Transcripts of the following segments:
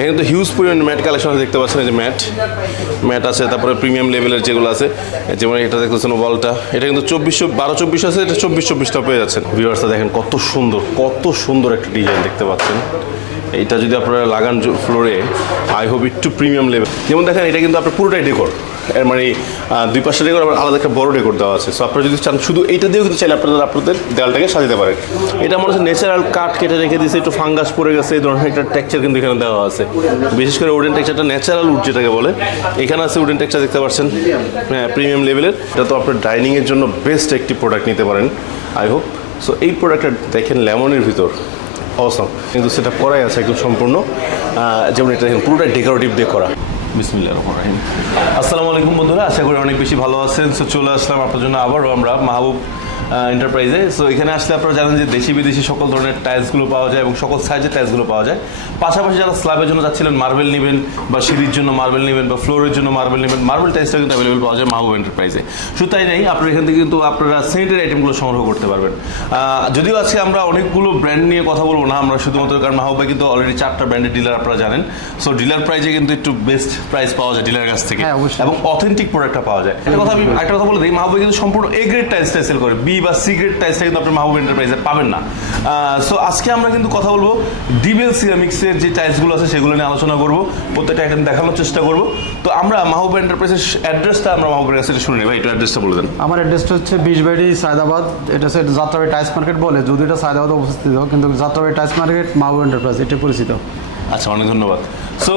এখানে তো হিউজ পরিমাণ ম্যাট কালেকশন দেখতে পাচ্ছেন, এই যে ম্যাট আছে, তারপরে প্রিমিয়াম লেভেলের যেগুলো আছে, যেমন এটা দেখতেছেন ওয়ালটা, এটা কিন্তু 12-24 আছে, এটা 24-24টা পেয়ে যাচ্ছেন। ভিউয়ার্সটা দেখেন কত সুন্দর একটা ডিজাইন দেখতে পাচ্ছেন। এইটা যদি আপনারা লাগান ফ্লোরে, আই হোপ একটু প্রিমিয়াম লেভেল। যেমন দেখেন এটা কিন্তু আপনার পুরোটাই ডেকোর, এর মানে দুই পাশে ডেকোর, আবার আলাদা একটা বড় ডেকোর দেওয়া আছে। সো আপনারা যদি চান শুধু এইটা দিয়েও কিন্তু চাইলে আপনাদের দেয়ালটাকে সাজাতে পারেন। এটা মনে হচ্ছে ন্যাচারাল কাঠ কেটে রেখে দিয়েছে, একটু ফাঙ্গাস পড়ে গেছে, এই ধরনের একটা টেক্সচার কিন্তু এখানে দেওয়া আছে। বিশেষ করে উডেন টেক্সচারটা, ন্যাচারাল উড যেটাকে বলে, এখানে আছে উডেন টেক্সচার দেখতে পাচ্ছেন, হ্যাঁ প্রিমিয়াম লেভেলের। এটা তো আপনার ডাইনিংয়ের জন্য বেস্ট একটি প্রোডাক্ট নিতে পারেন আই হোপ। সো এই প্রোডাক্টটা দেখেন লেমনের ভিতর অসম, কিন্তু সেটা করাই আছে একদম সম্পূর্ণ, যেমন এটা দেখেন পুরোটা ডেকোরেটিভ দিয়ে করা। বিসমিল্লাহির রহমানির রহিম। আসসালামু আলাইকুম বন্ধুরা, আশা করি অনেক বেশি ভালো আছেন। সো চলে আসলাম আপনার জন্য আবারও আমরা মাহবুব এন্টারপ্রাইজে। সো এখানে আসলে আপনারা জানেন যে দেশি বিদেশি সকল ধরনের টাইলসগুলো পাওয়া যায় এবং সকল সাইজের টাইলসগুলো পাওয়া যায়। পাশাপাশি যারা স্ল্যাবের জন্য যাচ্ছিলেন, মার্বেল নেবেন বা সিঁড়ির জন্য মার্বেল নেবেন বা ফ্লোরের জন্য মার্বেল নেবেন, মার্বেল টাইলসটা কিন্তু অ্যাভেলেবল পাওয়া যায় মাহবুব এন্টারপ্রাইজে। শুধু তাই নেই, আপনারা এখান থেকে কিন্তু আপনারা স্যানিটারি আইটেমগুলো সংগ্রহ করতে পারবেন। যদিও আজকে আমরা অনেকগুলো ব্র্যান্ড নিয়ে কথা বলবো না, আমরা শুধুমাত্র, কারণ মাহবুবে কিন্তু অলরেডি 4টা ব্র্যান্ডের ডিলার আপনারা জানেন। সো ডিলার প্রাইসে কিন্তু একটু বেস্ট প্রাইস পাওয়া যায় ডিলারের কাছ থেকে, এবং অথেন্টিক প্রোডাক্টটা পাওয়া যায়। একটা কথা আমি একটা কথা বলে দিই, মাহবুবে কিন্তু সম্পূর্ণ এ গ্রেড টাইলসটা সেল করে, বি বা সি গ্রেড টাইলসটা কিন্তু আপনার মাহবুব এন্টারপ্রাইজে পাবেন না। সো আজকে আমরা কিন্তু কথা বলবো ডিবিএল সিরামিক্সের যে টাইলসগুলো আছে সেগুলো নিয়ে আলোচনা করবো, প্রত্যেকটা আইটেম দেখানোর চেষ্টা করবো। তো আমরা মাহবুব এন্টারপ্রাইজের অ্যাড্রেসটা আমরা মাহবুবের কাছে শুনে নেব। একটু অ্যাড্রেসটা বলে দেন। আমার অ্যাড্রেসটা হচ্ছে 20 সায়দাবাদ, এটা হচ্ছে যাত্রাবাড়ি টাইলস মার্কেট বলে, যদি এটা সায়দাবাদে অবস্থিত, কিন্তু যাত্রাবাড়ি টাইলস মার্কেট মাহবুব এন্টারপ্রাইজ এটা পরিচিত। আচ্ছা, অনেক ধন্যবাদ। সো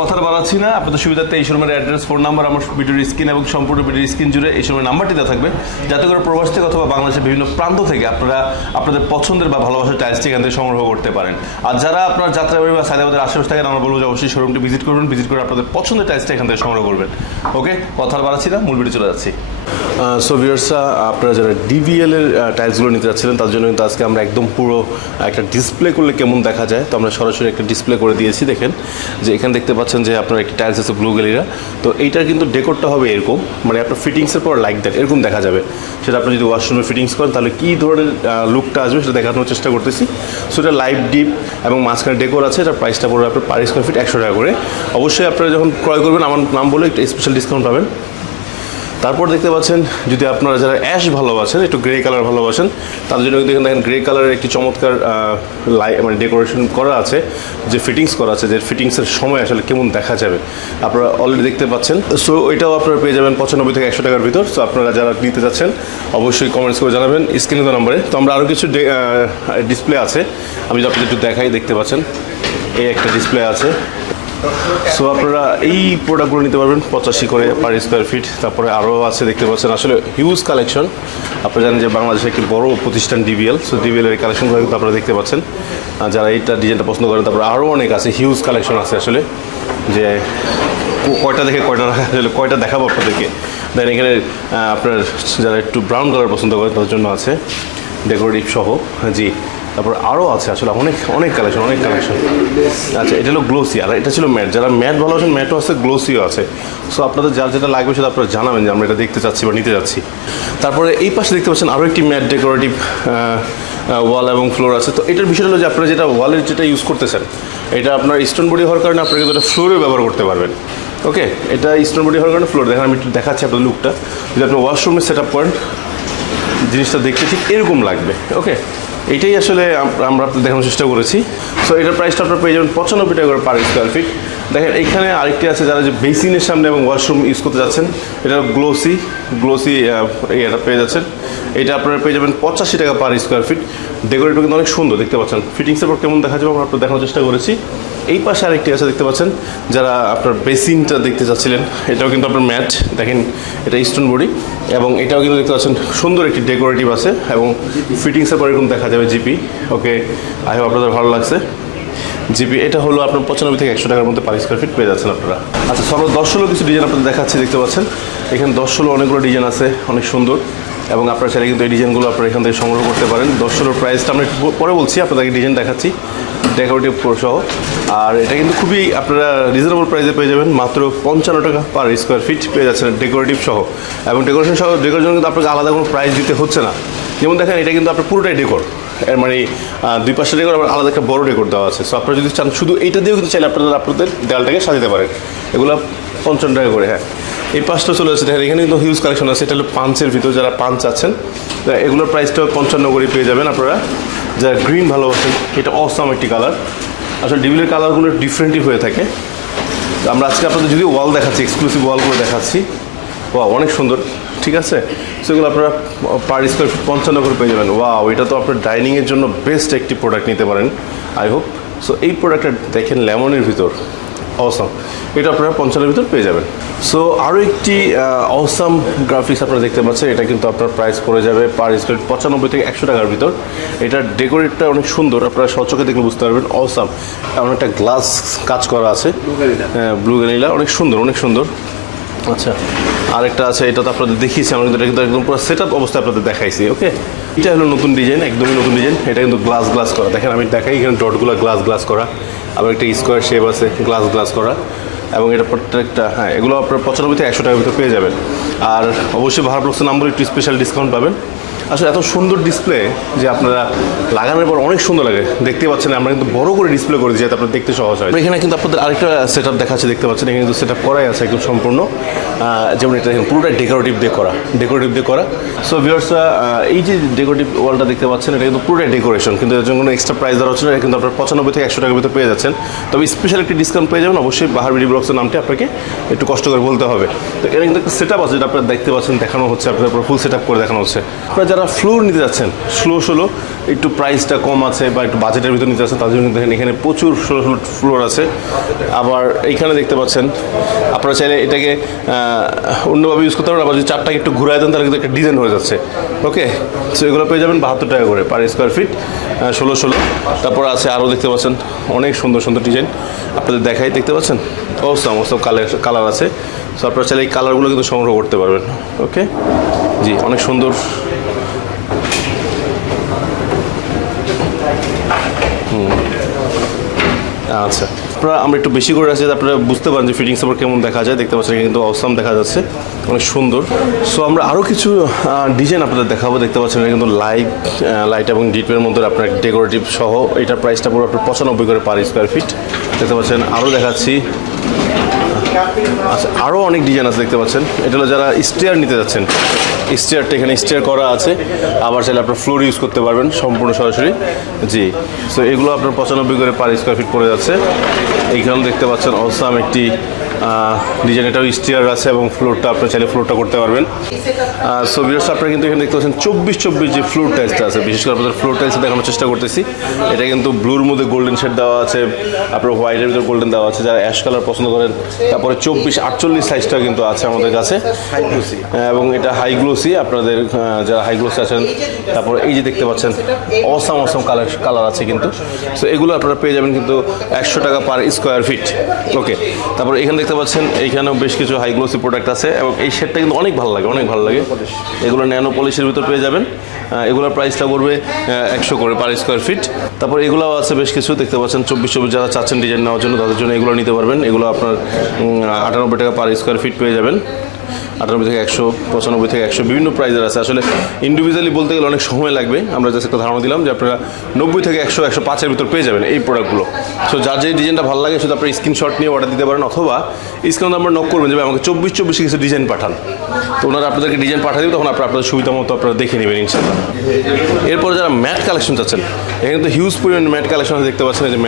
কথাটা বাড়াচ্ছি না, আপনাদের সুবিধার্থে এই শোরুমের অ্যাড্রেস, ফোন নাম্বার আমার ভিডিওর স্ক্রিন এবং সম্পূর্ণ ভিডিওর স্ক্রিন জুড়ে এই শোরুমের নাম্বারটি দেওয়া থাকবে, যাতে করে প্রবাস থেকে অথবা বাংলাদেশের বিভিন্ন প্রান্ত থেকে আপনারা আপনাদের পছন্দের বা ভালোবাসার টাইলসটি এখান থেকে সংগ্রহ করতে পারেন। আর যারা আপনার যাত্রাবাড়ি বা সায়দাবাদের আশেপাশে থাকেন, আমরা বলবো যে অবশ্যই শোরুমটি ভিজিট করবেন, ভিজিট করে আপনাদের পছন্দের টাইলসটা এখান থেকে সংগ্রহ করবেন। ওকে, কথা বাড়াচ্ছি না, মূল ভিডিও চলে যাচ্ছি। সো ভিউয়ার্সরা, আপনারা যারা ডিভিএল এর টাইলসগুলো নিতে যাচ্ছিলেন, তার জন্য কিন্তু আজকে আমরা একদম পুরো একটা ডিসপ্লে করলে কেমন দেখা যায়, তো আমরা সরাসরি একটা ডিসপ্লে করে দিয়েছি। দেখেন যে এখানে দেখতে পাচ্ছেন যে আপনার একটা টাইলস আছে ব্লু গ্যালিরা, তো এইটার কিন্তু ডেকোরটা হবে এরকম, মানে আপনার ফিটিংসের পর লাইক দ্যাট এরকম দেখা যাবে। সেটা আপনি যদি ওয়াশরুমে ফিটিংস করেন তাহলে কী ধরনের লুকটা আসবে সেটা দেখানোর চেষ্টা করতেছি। সো এটা লাইভ ডিপ এবং মাঝখানে ডেকোর আছে, এটার প্রাইসটা পড়বে আপনার পার স্কোয়ার ফিট 100 টাকা করে। অবশ্যই আপনারা যখন ক্রয় করবেন আমার নাম বলে একটা স্পেশাল ডিসকাউন্ট পাবেন। তারপর দেখতে পাচ্ছেন, যদি আপনারা যারা অ্যাশ ভালোবাসেন, একটু গ্রে কালার ভালোবাসেন, তাদের জন্য কিন্তু দেখেন গ্রে কালারের একটি চমৎকার মানে ডেকোরেশন করা আছে, যে ফিটিংস করা আছে, যে ফিটিংসের সময় আসলে কেমন দেখা যাবে আপনারা অলরেডি দেখতে পাচ্ছেন। সো এটাও আপনারা পেয়ে যাবেন 95 থেকে 100 টাকার ভিতর। সো আপনারা যারা নিতে যাচ্ছেন অবশ্যই কমেন্টস করে জানাবেন স্ক্রিনে দেওয়া নম্বরে। তো আমরা আরও কিছু ডিসপ্লে আছে, আমি যদি আপনাদের একটু দেখাই, দেখতে পাচ্ছেন এই একটা ডিসপ্লে আছে। সো আপনারা এই প্রোডাক্টগুলো নিতে পারবেন 85 করে পার স্কোয়ার ফিট। তারপরে আরও আছে, দেখতে পাচ্ছেন আসলে হিউজ কালেকশন। আপনারা জানেন যে বাংলাদেশের একটি বড় প্রতিষ্ঠান ডিবিএল, সো ডিবিএল এর কালেকশনগুলো কিন্তু আপনারা দেখতে পাচ্ছেন, যারা এইটা ডিজাইনটা পছন্দ করেন। তারপরে আরও অনেক আছে, হিউজ কালেকশন আছে আসলে, যে কয়টা দেখে কয়টা রাখা, আসলে কয়টা দেখাবো আপনাদেরকে। দেন এখানে আপনার যারা একটু ব্রাউন কালার পছন্দ করেন তাদের জন্য আছে ডেকোরেটিভ সহ, জি। তারপর আরও আছে আসলে অনেক কালেকশন। আচ্ছা, এটা হলো গ্লোসি, আর এটা ছিল ম্যাট। যারা ম্যাট ভালোবাসেন, ম্যাটও আছে, গ্লোসিও আছে। সো আপনাদের যার যেটা লাগবে সেটা আপনারা জানাবেন যে আমরা এটা দেখতে চাচ্ছি বা নিতে যাচ্ছি। তারপরে এই পাশে দেখতে পাচ্ছেন আরও একটি ম্যাট ডেকোরেটিভ ওয়াল এবং ফ্লোর আছে। তো এটার বিষয়টা হলো যে আপনারা যেটা ওয়ালের যেটা ইউজ করতেছেন, এটা আপনার স্টোন বডি হওয়ার কারণে আপনারা কিন্তু এটা ফ্লোরে ব্যবহার করতে পারবেন। ওকে, এটা স্টোন বডি হওয়ার কারণে ফ্লোর, দেখেন আমি একটু দেখাচ্ছি আপনার লুকটা। যদি আপনি ওয়াশরুমে সেট আপ করেন, জিনিসটা দেখতে ঠিক এরকম লাগবে। ওকে, এইটাই আসলে আমরা আপনাদের দেখানোর চেষ্টা করেছি। সো এটার প্রাইসটা আপনার পেয়ে যাবেন 95 টাকা করে পার স্কোয়ার ফিট। দেখেন এইখানে আরেকটি আছে, যারা যে বেসিনের সামনে এবং ওয়াশরুম ইউজ করতে যাচ্ছেন, এটা গ্লোসি এটা পেয়ে যাচ্ছেন। এটা আপনারা পেয়ে যাবেন 85 টাকা পার স্কোয়ার ফিট। ডেকোরেটর কিন্তু অনেক সুন্দর, দেখতে পাচ্ছেন ফিটিংসের পর কেমন দেখা যাবে আমরা আপনাদের দেখানোর চেষ্টা করেছি। এই পাশে আরেকটি আছে, দেখতে পাচ্ছেন, যারা আপনার বেসিনটা দেখতে চাচ্ছিলেন, এটাও কিন্তু আপনার ম্যাট, দেখেন এটা স্টোন বডি, এবং এটাও কিন্তু দেখতে পাচ্ছেন সুন্দর একটি ডেকোরেটিভ আছে, এবং ফিটিংসের পর এরকম দেখা যাবে জিপি। ওকে, আই হোপ আপনাদের ভালো লাগছে। জিপি এটা হলো আপনার 95 থেকে 100 টাকার মধ্যে পার স্কোয়ার ফিট পেয়ে যাচ্ছেন আপনারা। আচ্ছা, সর্ব 10-16 কিছু ডিজাইন আপনাদের দেখাচ্ছি, দেখতে পাচ্ছেন এখানে 10-16 অনেকগুলো ডিজাইন আছে, অনেক সুন্দর, এবং আপনারা চাইলে কিন্তু এই ডিজাইনগুলো আপনারা এখান থেকে সংগ্রহ করতে পারেন। 10-16 প্রাইসটা আমরা একটু পরে বলছি, আপনাদেরকে ডিজাইন দেখাচ্ছি ডেকোরেটিভ সহ। আর এটা কিন্তু খুবই আপনারা রিজনেবল প্রাইসে পেয়ে যাবেন, মাত্র 55 টাকা পার স্কোয়ার ফিট পেয়ে যাচ্ছেন ডেকোরেটিভ সহ। এবং ডেকোরেশন কিন্তু আপনাকে আলাদা কোনো প্রাইস দিতে হচ্ছে না। যেমন দেখেন এটা কিন্তু আপনার পুরোটাই ডেকোর, এর মানে দুই পাশে ডেকোর আবার আলাদা একটা বড় ডেকোর দেওয়া আছে। সো আপনারা যদি চান শুধু এইটা দিয়েও কিন্তু চাইলে আপনাদের দেয়ালটাকে সাজাতে পারেন। এগুলো 55 টাকা করে। হ্যাঁ, এই পাঁচটা চলে আসছে দেখেন, এখানে কিন্তু হিউজ কালেকশন আছে। এটা হলো পাঞ্চের ভিতর, যারা পাঞ্চ আছেন এগুলোর প্রাইসটাও 55 করে পেয়ে যাবেন আপনারা। যারা গ্রিন ভালোবাসেন, এটা অসাম একটি কালার। আসলে ডিভিলের কালারগুলো ডিফারেন্টই হয়ে থাকে। তো আমরা আজকে আপনাদের যদি ওয়াল দেখাচ্ছি, এক্সক্লুসিভ ওয়ালগুলো দেখাচ্ছি, ওয়াও অনেক সুন্দর, ঠিক আছে। সেগুলো আপনারা পার স্কোয়ার ফিট 55 করে পেয়ে যাবেন। ওয়াও, এটা তো আপনার ডাইনিংয়ের জন্য বেস্ট একটি প্রোডাক্ট নিতে পারেন আই হোপ। সো এই প্রোডাক্টটা দেখেন লেমনের ভিতর, অসাম, এটা আপনারা 55 ভিতর পেয়ে যাবেন। সো আরও একটি অসাম গ্রাফিক্স আপনারা দেখতে পাচ্ছেন, এটা কিন্তু আপনার প্রাইস পড়ে যাবে পার স্কোয়ার 95 থেকে 100 টাকার ভিতর। এটার ডেকোরেটটা অনেক সুন্দর, আপনারা সচক্ষে দেখলে বুঝতে পারবেন। অসাম, এমন একটা গ্লাস কাজ করা আছে, ব্লু ভ্যানিলা, অনেক সুন্দর, অনেক সুন্দর। আচ্ছা, আরেকটা আছে, এটা তো আপনাদের দেখিয়েছি আমরা, কিন্তু এটা কিন্তু একদম পুরো সেট আপ অবস্থায় আপনাদের দেখাইছি। ওকে, এটা হলো নতুন ডিজাইন, একদমই নতুন ডিজাইন। এটা কিন্তু গ্লাস করা, দেখেন আমি দেখাই, এখানে ডটগুলো গ্লাস করা, আবার একটা স্কোয়ার শেপ আছে গ্লাস করা, এবং এটা প্রত্যেকটা, হ্যাঁ, এগুলো আপনার 95 থেকে 100 টাকার ভিতরে পেয়ে যাবেন। আর অবশ্যই ভারত ব্লগসের নাম্বার একটু স্পেশাল ডিসকাউন্ট পাবেন। আসলে এত সুন্দর ডিসপ্লে যে আপনারা লাগানোর পর অনেক সুন্দর লাগে, দেখতে পাচ্ছেন। আমরা কিন্তু বড় করে ডিসপ্লে করেছি যাতে আপনার দেখতে সহজ হয়। এখানে কিন্তু আপনাদের আরেকটা সেট আপ দেখাচ্ছে, দেখতে পাচ্ছেন। এখানে কিন্তু সেট আপ করাই আছে একদম সম্পূর্ণ, যেমন এটা পুরোটা ডেকোরেটিভ দিয়ে করা। সো ভিউয়ার্সরা, এই যে ডেকোরেটিভ ওয়ালটা দেখতে পাচ্ছেন, এটা কিন্তু পুরোটাই ডেকোরেশন, কিন্তু এর জন্য কোনো এক্সট্রা প্রাইস দেওয়া হচ্ছে না। এটা কিন্তু আপনার 95 থেকে 100 টাকার ভিতরে পেয়ে যাচ্ছেন। তবে স্পেশাল একটি ডিসকাউন্ট পেয়ে যাবেন। অবশ্যই বাহার বিডি ব্লগসের নামটি আপনাকে একটু কষ্ট করে বলতে হবে। তো এখানে কিন্তু একটা সেট আপ আছে, যেটা আপনারা দেখতে পাচ্ছেন, দেখানো হচ্ছে, আপনার ফুল সেট আপ করে দেখানো হচ্ছে। আপনারা যারা ফ্লোর নিতে যাচ্ছেন, ষোলো একটু প্রাইসটা কম আছে বা একটু বাজেটের ভিতরে নিতে যাচ্ছেন, তাদের জন্য দেখেন এখানে প্রচুর 16 ফ্লোর আছে। আবার এইখানে দেখতে পাচ্ছেন, আপনারা চাইলে এটাকে অন্যভাবে ইউজ করতে পারেন। আবার যদি চারটাকে একটু ঘুরাই দেন, তাহলে কিন্তু একটা ডিজাইন হয়ে যাচ্ছে। ওকে, সো এগুলো পেয়ে যাবেন 72 টাকা করে পার স্কোয়ার ফিট, 16। তারপর আছে আরও দেখতে পাচ্ছেন অনেক সুন্দর ডিজাইন, আপনাদের দেখাই, দেখতে পাচ্ছেন অসাম কালার আছে। সো আপনারা চাইলে এই কালারগুলো কিন্তু সংগ্রহ করতে পারবেন। ওকে, জি, অনেক সুন্দর। আচ্ছা, আমরা একটু বেশি করে রাখছি, আপনারা বুঝতে পারেন যে ফিটিংস আবার কেমন দেখা যায়। দেখতে পাচ্ছেন কিন্তু অসাম দেখা যাচ্ছে, অনেক সুন্দর। সো আমরা আরও কিছু ডিজাইন আপনাদের দেখাবো। দেখতে পাচ্ছেন এটা কিন্তু লাইট এবং ডিপের মধ্যে আপনার ডেকোরেটিভ সহ। এটার প্রাইসটা পুরো আপনার 95 করে পার স্কোয়ার ফিট। দেখতে পাচ্ছেন, আরও দেখাচ্ছি। আচ্ছা, আরও অনেক ডিজাইন আছে, দেখতে পাচ্ছেন। এটা হলো যারা স্টেয়ার নিতে যাচ্ছেন, স্টেয়ারটা এখানে স্টেয়ার করা আছে। আবার চাইলে আপনার ফ্লোর ইউজ করতে পারবেন সম্পূর্ণ সরাসরি। জি, সো এগুলো আপনার 95 করে পার স্কোয়ার ফিট পড়ে যাচ্ছে। এইখানে দেখতে পাচ্ছেন অসাম একটি ডিজাইন, এটাও স্টেয়ার আছে এবং ফ্লোরটা আপনি চাইলে ফ্লোরটা করতে পারবেন। সো ভিউয়ার্স, আপনারা কিন্তু এখানে দেখতে পাচ্ছেন 24 যে ফ্লোর টাইলসটা আছে, বিশেষ করে আপনাদের ফ্লোর টাইলসে দেখানোর চেষ্টা করতেছি। এটা কিন্তু ব্লুর মধ্যে গোল্ডেন শেড দেওয়া আছে, আপনার হোয়াইটের ভিতরে গোল্ডেন দেওয়া আছে, যারা অ্যাশ কালার পছন্দ করেন। তারপরে 24-48 সাইজটা কিন্তু আছে আমাদের কাছে, এবং এটা হাই গ্লোসি, আপনাদের যারা হাই গ্লোসি আছেন। তারপরে এই যে দেখতে পাচ্ছেন অসাম কালার আছে কিন্তু। সো এগুলো আপনারা পেয়ে যাবেন কিন্তু 100 টাকা পার স্কোয়ার ফিট। ওকে, তারপরে এখানে দেখতে পাচ্ছেন এইখানেও বেশ কিছু হাই গ্লোসি প্রোডাক্ট আছে, এবং এই শেডটা কিন্তু অনেক ভালো লাগে। এগুলো ন্যানো পলিশের ভিতর পেয়ে যাবেন। এগুলোর প্রাইসটা পড়বে 100 করে পার স্কোয়ার ফিট। তারপর এগুলোও আছে বেশ কিছু, দেখতে পাচ্ছেন 24 যারা চাচ্ছেন ডিজাইন নেওয়ার জন্য, তাদের জন্য এগুলো নিতে পারবেন। এগুলো আপনার 98 টাকা পার স্কোয়ার ফিট পেয়ে যাবেন। 98 থেকে 100, 95 থেকে 100, বিভিন্ন প্রাইজের আছে। আসলে ইন্ডিভিজুয়ালি বলতে গেলে অনেক সময় লাগবে। আমরা জাস্ট একটা ধারণা দিলাম যে আপনারা 90 থেকে 100, 105-এর ভিতর পেয়ে যাবেন এই প্রোডাক্টগুলো। সো যার যে ডিজাইনটা ভালো লাগে, শুধু আপনার স্ক্রিনশট নিয়ে অর্ডার দিতে পারেন, অথবা স্ক্রিন নাম্বার নক করবেন যে আমাকে 24 কিছু ডিজাইন পাঠান। তো ওনারা আপনাদেরকে ডিজাইন পাঠিয়ে দেবে, তখন আপনাদের সুবিধা মতো আপনারা দেখে নেবেন ইনশাআল্লাহ। এরপরে যারা ম্যাট কালেকশন চাচ্ছেন, এখানে তো হিউজ পরিমাণ ম্যাট কালেকশন দেখতে পাচ্ছেন। এই যে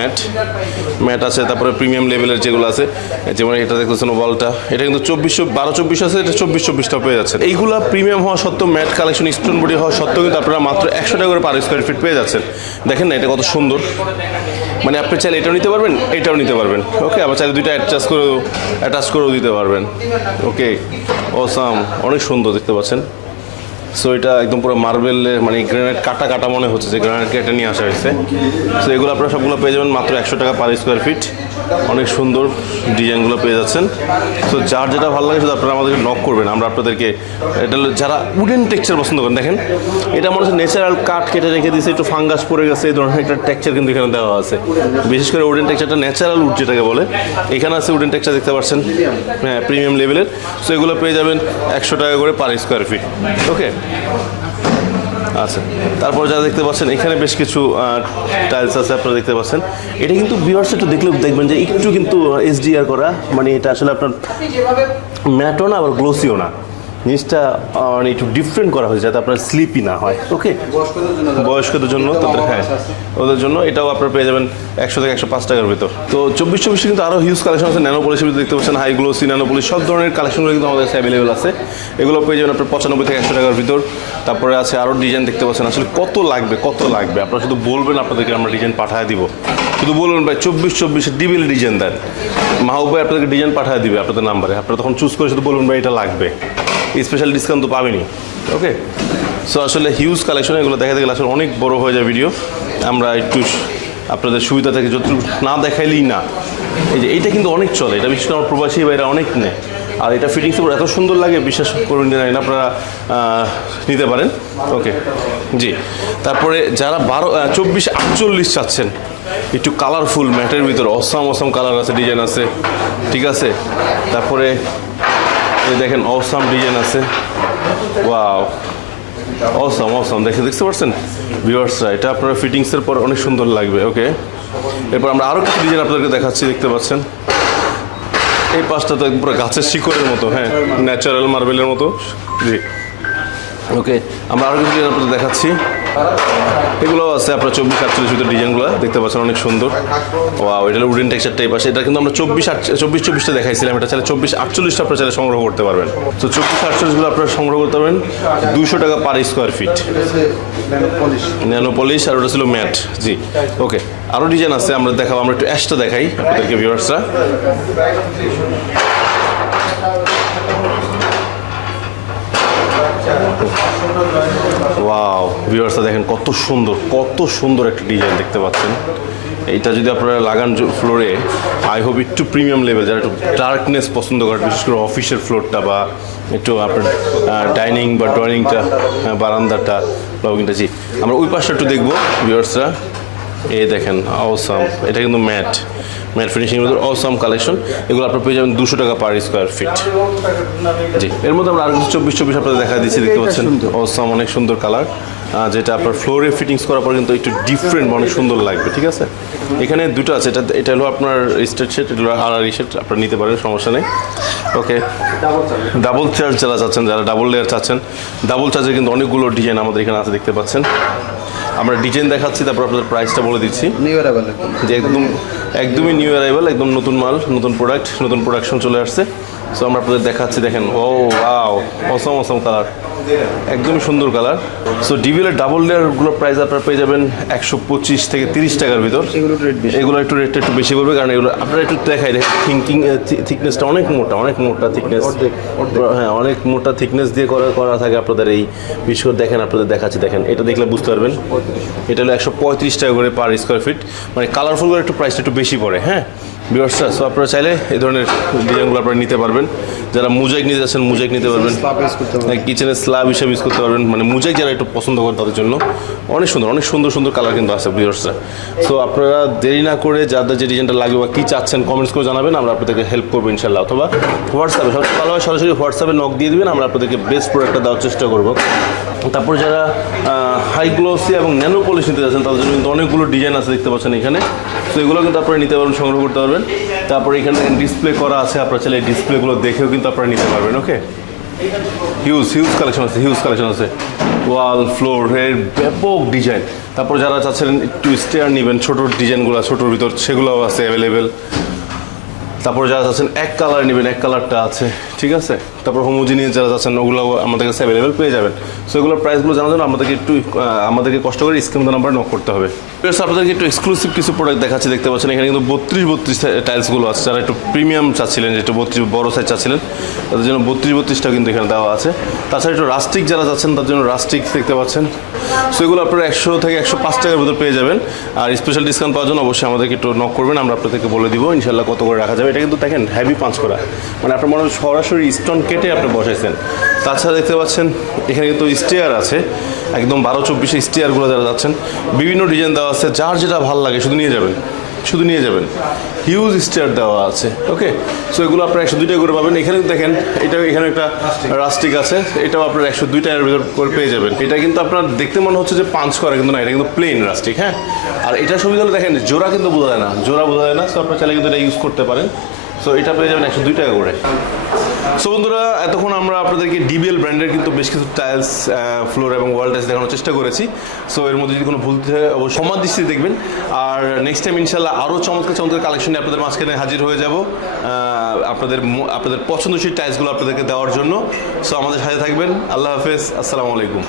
ম্যাট আছে, তারপরে প্রিমিয়াম লেভেলের যেগুলো আছে, যেমন এটা দেখতেছেন ওয়ালটা, এটা কিন্তু 12-24 আছে, এটা 24-24টা পেয়ে যাচ্ছেন। এইগুলা প্রিমিয়াম হওয়া সত্ত্বেও, ম্যাট কালেকশন স্টোন বডি হওয়া সত্ত্বেও কিন্তু আপনারা মাত্র 100 টাকা করে পার স্কোয়ার ফিট পেয়ে যাচ্ছেন। দেখেন না এটা কত সুন্দর, মানে আপনি চাইলে এটাও নিতে পারবেন, এটাও নিতে পারবেন। ওকে, আবার চাইলে দুইটা অ্যাটাচ করেও দিতে পারবেন। ওকে, অসাম, অনেক সুন্দর দেখতে পাচ্ছেন। সো এটা একদম পুরো মার্বেলের, মানে গ্রানাইট কাটা মনে হচ্ছে যে গ্রানাইট কেটে নিয়ে আসা হয়েছে। সো এগুলো আপনারা সবগুলো পেয়ে যাবেন মাত্র 100 টাকা পার স্কোয়ার ফিট। অনেক সুন্দর ডিজাইনগুলো পেয়ে যাচ্ছেন। সো যার যেটা ভালো লাগে শুধু আপনারা আমাদেরকে নক করবেন, আমরা আপনাদেরকে, এটা যারা উডেন টেক্সচার পছন্দ করেন, দেখেন এটা মনে হচ্ছে ন্যাচারাল কাঠ কেটে রেখে দিয়েছে, একটু ফাঙ্গাস পড়ে গেছে, এই ধরনের একটা টেক্সচার কিন্তু এখানে দেওয়া আছে। বিশেষ করে উডেন টেক্সচারটা, ন্যাচারাল উড যেটাকে বলে, এখানে আছে উডেন টেক্সচার, দেখতে পাচ্ছেন, হ্যাঁ, প্রিমিয়াম লেভেলের। সো এগুলো পেয়ে যাবেন 100 টাকা করে পার স্কোয়ার ফিট। ওকে, আচ্ছা, তারপর যা দেখতে পাচ্ছেন এখানে বেশ কিছু টাইলস আছে আপনারা দেখতে পাচ্ছেন। এটা কিন্তু ভিউয়ার্স একটু দেখলে দেখবেন যে একটু কিন্তু এসডিআর করা, মানে এটা আসলে আপনার ম্যাটও না আবার গ্লোসিও না, জিনিসটা মানে একটু ডিফারেন্ট করা হয়েছে যাতে আপনার স্লিপই না হয়। ওকে, বয়স্কদের জন্য তাদের, হ্যাঁ ওদের জন্য এটাও আপনার পেয়ে যাবেন 100 থেকে 105 টাকার ভিতর। তো 24 কিন্তু আরও হিউজ কালেকশন আছে। ন্যানো পলিশের ভিতরে দেখতে পাচ্ছেন হাই গ্লোসি, ন্যানো পলিশ সব ধরনের কালেকশনগুলো কিন্তু আমাদের কাছে অ্যাভেলেবেল আছে। এগুলো পেয়ে যাবেন আপনার 95 থেকে 100 টাকার ভিতর। তারপরে আছে আরও ডিজাইন দেখতে পাচ্ছেন। আসলে কত লাগবে আপনারা শুধু বলবেন, আপনাদেরকে আমরা ডিজাইন পাঠিয়ে দিব। শুধু বলবেন ভাই 24 ডিবিল ডিজাইন দেন, মাহবুব ভাই আপনাদেরকে ডিজাইন পাঠিয়ে দিবে আপনাদের নাম্বারে। আপনারা তখন চুজ করে শুধু বলবেন ভাই এটা লাগবে, স্পেশাল ডিসকাউন্ট তো পাবেনি। ওকে, সো আসলে হিউজ কালেকশন, এগুলো দেখা গেলে আসলে অনেক বড় হয়ে যায় ভিডিও। আমরা একটু আপনাদের সুবিধা থেকে যতটুকু না দেখাইলেই না। এই যে এইটা কিন্তু অনেক চলে, এটা বিশেষ করে আমার প্রবাসী ভাইরা অনেক নেয়। আর এটা ফিটিংস এত সুন্দর লাগে, বিশ্বাস করবেন যে না, আপনারা নিতে পারেন। ওকে জি, তারপরে যারা 24-48 চাচ্ছেন একটু কালারফুল ম্যাটের ভিতর অসাম কালার আছে, ডিজাইন আছে, ঠিক আছে। তারপরে এই দেখেন অসাম ডিজাইন আছে, ওয়াও অসাম দেখতে পাচ্ছেন ভিউয়ার্সরা, এটা আপনারা ফিটিংসের পর অনেক সুন্দর লাগবে। ওকে, এরপর আমরা আরও কিছু ডিজাইন আপনাদেরকে দেখাচ্ছি, দেখতে পাচ্ছেন এই পাশটা তো পুরো গাছের শিকড়ের মতো, হ্যাঁ ন্যাচারাল মার্বেলের মতো। জি ওকে, আমরা আরও কিছু ডিজাইন আপনাদের দেখাচ্ছি। এগুলোও আছে আপনার 24-48 ভিতরে ডিজাইনগুলো দেখতে পাচ্ছেন, অনেক সুন্দর। ওয়াও, এটা হলো উডেন টেক্সচার টাইপ আসে। এটা কিন্তু আমরা 24-24টা দেখাইছিলাম, এটা চাইলে 24-48টা আপনারা চাইলে সংগ্রহ করতে পারবেন। তো 24-48গুলো আপনারা সংগ্রহ করতে পারবেন 200 টাকা per square feet. Nano polish আর ওটা ছিল ম্যাট। জি ওকে, আরও ডিজাইন আছে আমরা দেখাবো। আমরা একটু অ্যাশটা দেখাই আপনাদেরকে ভিউয়ার্সরা। ওয়াও ভিউয়ার্সরা দেখেন কত সুন্দর একটা ডিজাইন দেখতে পাচ্ছেন। এইটা যদি আপনারা লাগান ফ্লোরে, আই হোপ একটু প্রিমিয়াম লেভেল, যারা একটু ডার্কনেস পছন্দ করেন, বিশেষ করে অফিসের ফ্লোরটা বা একটু আপনার ডাইনিং বা ড্রয়িংটা, বারান্দাটা, লবিংটা। জি, আমরা ওই পাশটা একটু দেখবো ভিউয়ার্সরা। এই দেখেন অসাম, এটা কিন্তু ম্যাট ফিনিশিং এর অসাম কালেকশন। এগুলো আপনারা পেয়ে যাবেন 200 টাকা পার স্কোয়ার ফিট। জি, এর মধ্যে আমরা আর কিছু 24 আপনাদের দেখা দিচ্ছি, দেখতে পাচ্ছেন অসাম অনেক সুন্দর কালার, যেটা আপনার ফ্লোরে ফিটিংস করার পর কিন্তু একটু ডিফারেন্ট, অনেক সুন্দর লাগবে। ঠিক আছে, এখানে দুটো আছে, এটা হলো আপনার স্টেট সেট, এটা হলো আড়াআড়ি সেট, আপনারা নিতে পারেন, সমস্যা নেই। ওকে, ডাবল চার্জ যারা চাচ্ছেন, যারা ডাবল লেয়ার চাচ্ছেন, ডাবল চার্জের কিন্তু অনেকগুলো ডিজাইন আমাদের এখানে আছে, দেখতে পাচ্ছেন। আমরা ডিজাইন দেখাচ্ছি, তারপর আপনাদের প্রাইসটা বলে দিচ্ছি যে একদমই নিউ অ্যারাইভাল, একদম নতুন মাল, নতুন প্রোডাক্ট, নতুন প্রোডাকশন চলে আসছে। সো আমরা আপনাদের দেখাচ্ছি, দেখেন ও ওয়াও অসম কালার, একদমই সুন্দর কালার। সো ডিভিএলের ডাবল লেয়ারগুলোর প্রাইস আপনারা পেয়ে যাবেন 125 থেকে 30 টাকার ভিতর। এগুলো একটু রেটটা একটু বেশি পড়বে, কারণ এগুলো আপনারা একটু দেখাই থিকনেসটা অনেক মোটা থিকনেস, হ্যাঁ অনেক মোটা থিকনেস দিয়ে করা থাকে আপনাদের। এই বিশেষ করে দেখেন, আপনাদের দেখাচ্ছি, দেখেন এটা দেখলে বুঝতে পারবেন। এটা হলো 135 টাকা করে পার স্কোয়ার ফিট, মানে কালারফুলগুলো একটু প্রাইসটা একটু বেশি পড়ে। হ্যাঁ ভিউয়ার্সরা, সো আপনারা চাইলে এই ধরনের ডিজাইনগুলো আপনারা নিতে পারবেন। যারা মুজাইক নিতে যাচ্ছেন মুজাইক নিতে পারবেন, কিচেনের স্ল্যাব হিসেবে ইউজ করতে পারবেন, মানে মুজাইক যারা একটু পছন্দ করেন তাদের জন্য অনেক সুন্দর কালার কিন্তু আছে ভিউয়ার্সরা। সো আপনারা দেরি না করে যাদের যে ডিজাইনটা লাগবে বা কী চাচ্ছেন কমেন্টস করে জানাবেন, আমরা আপনাদেরকে হেল্প করবো ইনশাল্লাহ। অথবা হোয়াটসঅ্যাপে, সবচেয়ে ভালো হয় সরাসরি হোয়াটসঅ্যাপে নক দিয়ে দেবেন, আমরা আপনাদেরকে বেস্ট প্রোডাক্টটা দেওয়ার চেষ্টা করবো। তারপর যারা হাই গ্লোসি এবং ন্যানো পলিশ নিতে যাচ্ছেন তাদের জন্য কিন্তু অনেকগুলো ডিজাইন আছে, দেখতে পাচ্ছেন এখানে। তো এগুলো কিন্তু আপনারা নিতে পারবেন, সংগ্রহ করতে পারবেন। তারপর এখানে ডিসপ্লে করা আছে, আপনারা চাইলে এই ডিসপ্লেগুলো দেখেও কিন্তু আপনারা নিতে পারবেন। ওকে, হিউজ কালেকশন আছে, ওয়াল ফ্লোরের ব্যাপক ডিজাইন। তারপর যারা চাচ্ছেন একটু স্টেয়ার নেবেন, ছোটো ডিজাইনগুলো ছোটোর ভিতর, সেগুলোও আছে অ্যাভেলেবেল। তারপর যারা চাচ্ছেন এক কালার নেবেন, এক কালারটা আছে, ঠিক আছে। তারপর হোমোজিনিয়াস যারা চাচ্ছেন ওগুলো আমাদের কাছে অ্যাভেলেবেল পেয়ে যাবেন। সো এগুলোর প্রাইসগুলো জানার জন্য আমাদেরকে কষ্ট করে স্ক্রিন নাম্বার নক করতে হবে। আপনাদেরকে একটু এক্সক্লুসিভ কিছু প্রোডাক্ট দেখাচ্ছি, দেখতে পাচ্ছেন এখানে কিন্তু 32 টাইলসগুলো আছে। যারা একটু প্রিমিয়াম চাচ্ছিলেন, একটু 32 বড় সাইজ চাচ্ছিলেন, তাদের জন্য 32টা কিন্তু এখানে দেওয়া আছে। তাছাড়া একটু রাস্টিক যারা যাচ্ছেন তার জন্য রাস্টিক দেখতে পাচ্ছেন। সো এগুলো আপনারা 100 থেকে 105 টাকার ভিতর পেয়ে যাবেন। আর স্পেশাল ডিসকাউন্ট পাওয়ার জন্য অবশ্যই আমাদেরকে একটু নক করবেন, আমরা আপনাদেরকে বলে দিব ইনশাল্লাহ কত করে রাখা যাবে। এটা কিন্তু দেখেন হেভি পাঞ্চ করা, মানে আপনার মনে হয় সরাসরি স্টোন কেটে আপনি বসাইছেন। তাছাড়া দেখতে পাচ্ছেন এখানে কিন্তু স্টেয়ার আছে, একদম 12-24 স্টেয়ারগুলো যারা যাচ্ছেন, বিভিন্ন ডিজাইন দেওয়া আছে, যার যেটা ভালো লাগে শুধু নিয়ে যাবেন। শুধু নিয়ে যাবেন। হিউজ স্টেয়ার দেওয়া আছে, ওকে। সো এগুলো আপনারা 102 টাকা করে পাবেন। এখানে দেখেন এটা এখানে একটা রাস্টিক আছে, এটাও আপনারা 102 টাকার ভিতর করে পেয়ে যাবেন। এটা কিন্তু আপনার দেখতে মনে হচ্ছে যে পাঞ্চ করা, কিন্তু না, এটা কিন্তু প্লেন রাস্টিক, হ্যাঁ। আর এটা সুবিধা হলো দেখেন জোড়া কিন্তু বোঝা যায় না, জোড়া বোঝা যায় না। সো আপনারা চাইলে কিন্তু এটা ইউজ করতে পারেন। সো এটা পেয়ে যাবেন 102 টাকা করে। সো বন্ধুরা, এতক্ষণ আমরা আপনাদেরকে ডিবিএল ব্র্যান্ডের কিন্তু বেশ কিছু টাইলস, ফ্লোর এবং ওয়াল টাইলস দেখানোর চেষ্টা করেছি। সো এর মধ্যে যদি কোনো ভুল থাকে অবশ্যই সমান দৃষ্টিতে দেখবেন। আর নেক্সট টাইম ইনশাল্লাহ আরও চমৎকার চমৎকার কালেকশনে আপনাদের মাঝখানে হাজির হয়ে যাব, আপনাদের পছন্দসই টাইলসগুলো আপনাদেরকে দেওয়ার জন্য। সো আমাদের সাথে থাকবেন। আল্লাহ হাফেজ, আসসালামু আলাইকুম।